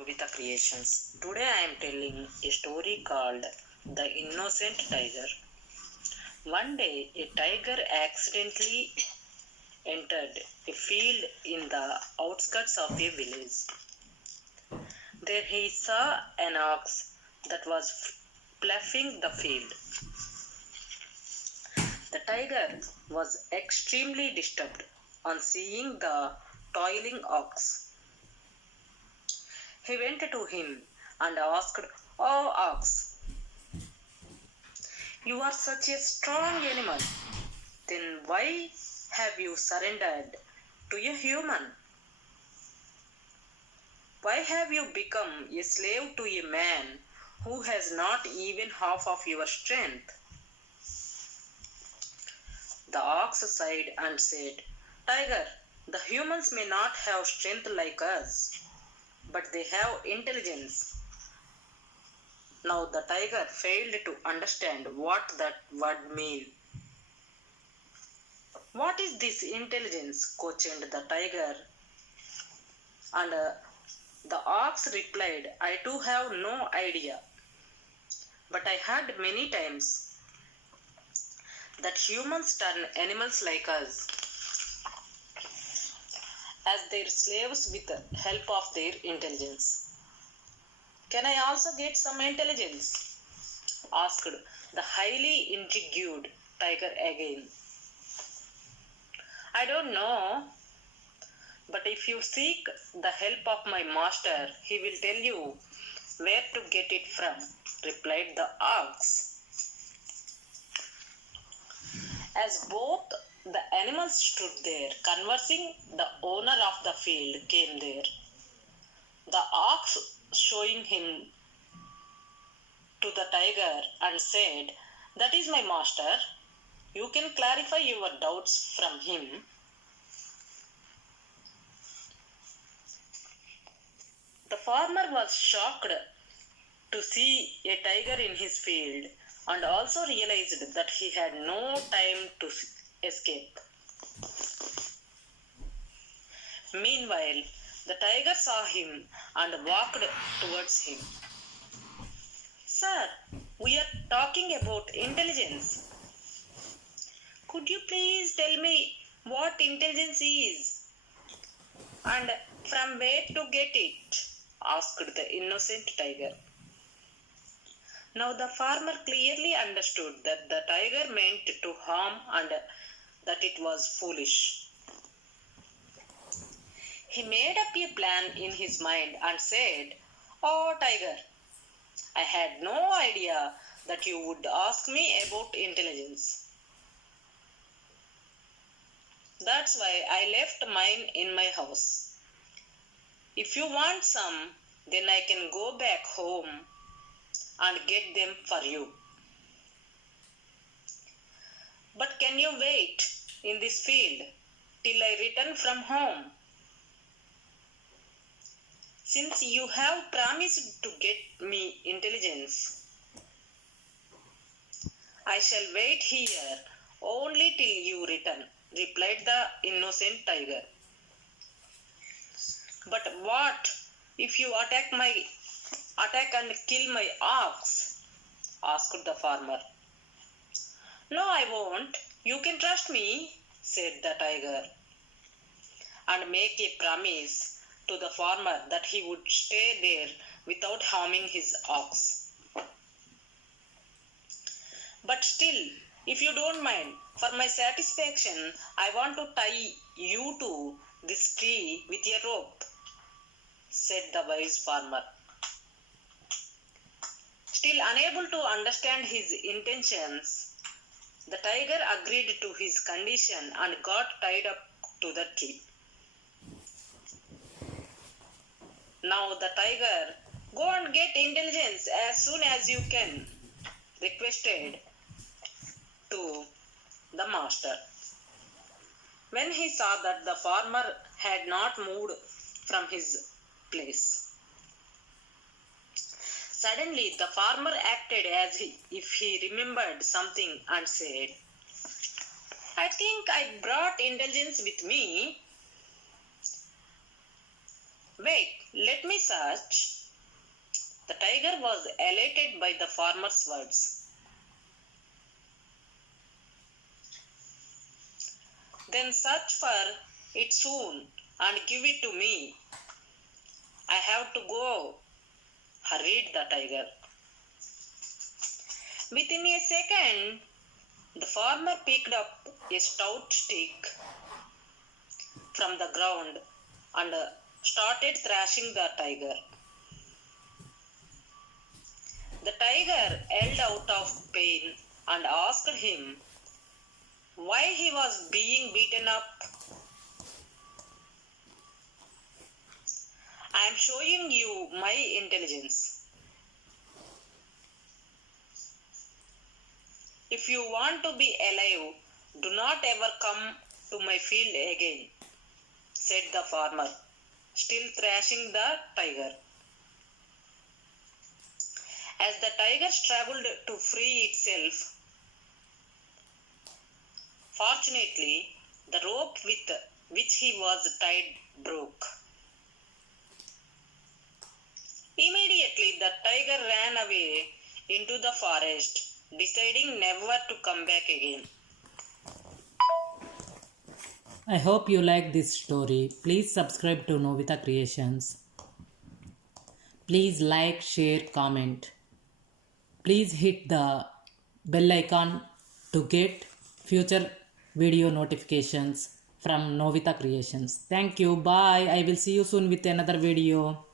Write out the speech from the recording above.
Kavita Creations. Today I am telling a story called The Innocent Tiger. One day, a tiger accidentally entered a field in the outskirts of a village. There he saw an ox that was ploughing the field. The tiger was extremely disturbed on seeing the toiling ox. He went to him and asked, "Oh, ox, you are such a strong animal. Then why have you surrendered to a human? Why have you become a slave to a man who has not even half of your strength?" The ox sighed and said, "Tiger, the humans may not have strength like us, but they have intelligence." Now the tiger failed to understand what that word meant. "What is this intelligence?" questioned the tiger. And the ox replied, "I too have no idea, but I heard many times that humans turn animals like us as their slaves with the help of their intelligence." "Can I also get some intelligence?" asked the highly intrigued tiger again. "I don't know, but if you seek the help of my master, he will tell you where to get it from," replied the ox. As both the animals stood there conversing, the owner of the field came there. The ox showing him to the tiger and said, "That is my master. You can clarify your doubts from him." The farmer was shocked to see a tiger in his field and also realized that he had no time to escape. Meanwhile, the tiger saw him and walked towards him. "Sir, we are talking about intelligence. Could you please tell me what intelligence is and from where to get it?" asked the innocent tiger. Now the farmer clearly understood that the tiger meant to harm and that it was foolish. He made up a plan in his mind and said, "Oh, tiger, I had no idea that you would ask me about intelligence. That's why I left mine in my house. If you want some, then I can go back home and get them for you. But can you wait in this field till I return from home? Since you have promised to get me intelligence, I shall wait here only till you return," replied the innocent tiger. "But what if you attack and kill my ox?" asked the farmer. "No, I won't. You can trust me," said the tiger, and make a promise to the farmer that he would stay there without harming his ox. "But still, if you don't mind, for my satisfaction, I want to tie you to this tree with a rope," said the wise farmer. Still unable to understand his intentions, the tiger agreed to his condition and got tied up to the tree. Now the tiger, "Go and get intelligence as soon as you can," requested to the master. When he saw that the farmer had not moved from his place, suddenly the farmer acted as if he remembered something and said, "I think I brought intelligence with me. Wait, let me search. The tiger was elated by the farmer's words. Then search for it soon and give it to me. I have to go, hurried the tiger. Within a second, the farmer picked up a stout stick from the ground and started thrashing the tiger. The tiger yelled out of pain and asked him why he was being beaten up. I am showing you my intelligence. If you want to be alive, do not ever come to my field again, said the farmer, still thrashing the tiger. As the tiger struggled to free itself, fortunately, the rope with which he was tied broke. Immediately, the tiger ran away into the forest, deciding never to come back again. I hope you like this story. Please subscribe to Novita Creations. Please like, share, comment. Please hit the bell icon to get future video notifications from Novita Creations. Thank you. Bye. I will see you soon with another video.